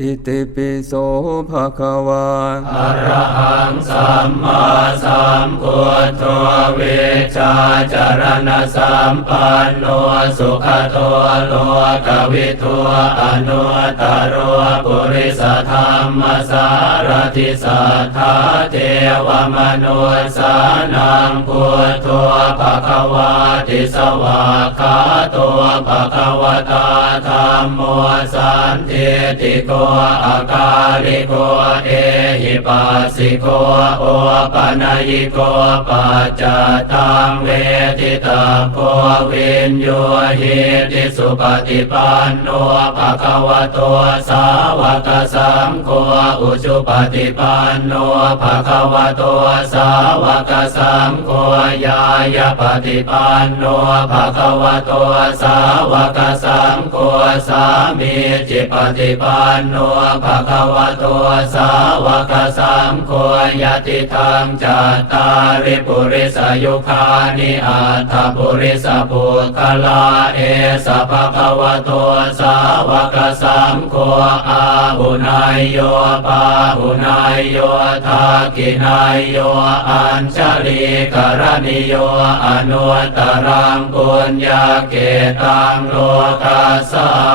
อิติปิโสภะคะวาอะระหังสัมมาสัมพุทโธเวชาจารณสัมปันโนสุขโตโลกวิทูอนุตตรปุริสธรรมสารติสัทธาเทวมนุสานังพุทโธภะคะ ติสวากขาตัวภะคะวตาธรรมโมสันติติโกอาการิโกเอหิปัสสิโกโอปะนยิโกปัจจตังเวทิตาโกวินโยหิติสุปฏิปันโนภะคะวะโตสาวกสังโฆอุชุปฏิปันโนภะคะวะโตสาวกสังโฆยายาปฏิปันโนภะคะวะโตสาวกสังโฆสามีจิปฏิปันโนภะคะวะโตสาวกสังโฆยติธรรมจัตตาริปุริสยุคานิอัตถปุริสปุคลาเอสภะคะวะโตสาวกสังโฆอาหุนายโยปาหุนายโยทากินายโยอัญชลีกรณิโยอนุตตรังปุญญาเกตังโลกัสสะ